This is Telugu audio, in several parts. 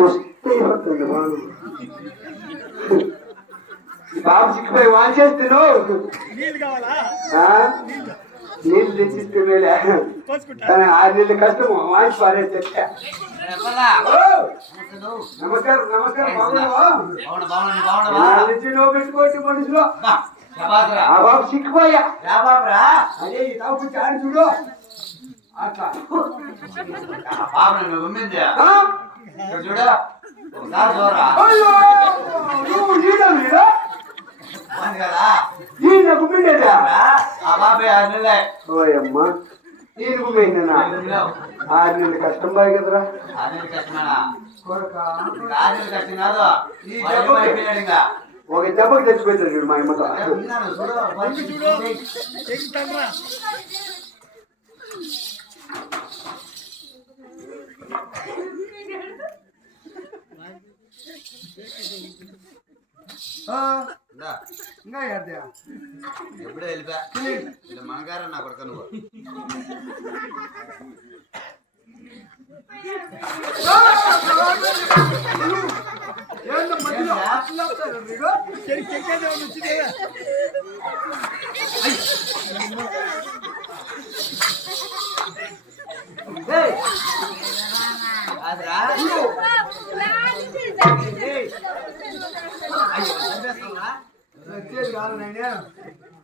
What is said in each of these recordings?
వాచేస్తా స్వస్తి అవుతుంది బాబు చిక్కిపోయి వాన్ నీళ్ళు నీళ్ళు తెచ్చిస్తే మేలే ఆరు నీళ్ళు కష్టము వాంచి పారేస్తే నమస్కారం నమస్కారం బాగున్నావా పెట్టుకోవచ్చు మనుషులు ఆ బాబు చిక్కిపోయా బాబరా అదే ఈ తాపు చూడు అట్లా బాబు నువ్వు ఉమ్మింది ఆ? ఇక్కడ చూడు ఒకసారి చూడరా అయ్యో! నువ్వు నీడా బాగుంది కదా. ఈ నాకు మిండేదా ఆ బాబాయ్ ఆరు నెలలే ఓయమ్మ నీకు మిండినా? ఆరు నెలలు కష్టం బాయ్ కదరా? ఆరు నెలలు కష్టమేనా? కొరక ఆరు నెలలు కష్టం కాదు. ఈ దెబ్బకి- అయిపోయాడు ఇంకా. ఒక దెబ్బకి తెచ్చిపోతాడు చూడు మా అమ్మతో చూడు. ఇంకా ఏడ్దా ఎప్పుడే వెళ్ళిపా. ఇలా మనగారా నా కొడుకు నువ్వు. ఏందో వచ్చేది కాదు నాయనా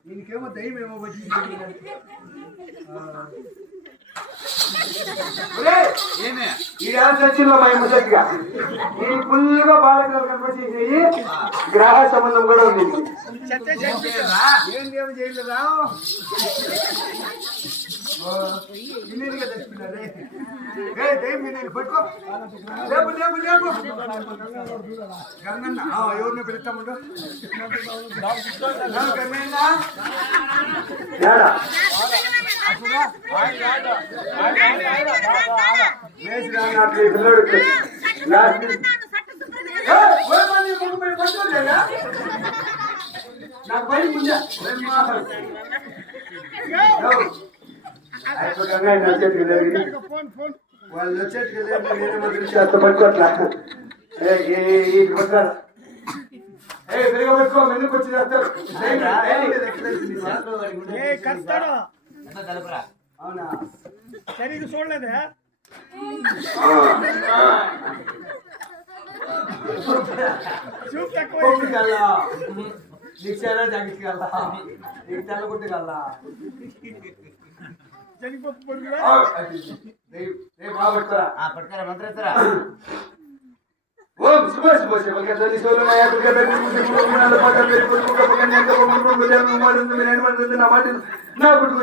దీనికేమో దయ్యం ఏమో వచ్చింది ఈ డాన్స్ వచ్చిందో మా చెట్టుగా ఈ ఫుల్గా బాలకలు కనిపించేసి గ్రహ సంబంధం కూడా ఉంది. ఏమి చేయలేదా? ఇన్నిగా తెచ్చుకున్నారే ఎవరిని పిలుస్తాముండు ముందు నాకు ముందే అద్భుతంగా ఆయన వచ్చేట్టుగా లేదు. వాళ్ళు వచ్చేట్టుగా లేదు, నేనే మొదలు చేస్తా పట్టుకోట్లా పట్టుకోరా. ఏ, తిరిగి పట్టుకో, ఎందుకు వచ్చి చేస్తారు? అవునా సరిగ్గా చూడలేదే చూపు తక్కువ కొట్టుకెళ్ళా. నీకు చేరా జాకెట్కెళ్ళా. నీకు తెల్ల ఓం శుభ శుభ శుభ కథని సోలమయ దుర్గ గుణాల పాటలు వేడుకొని కుక్క పక్కన ఎంత నా మాట నా గుడ్డు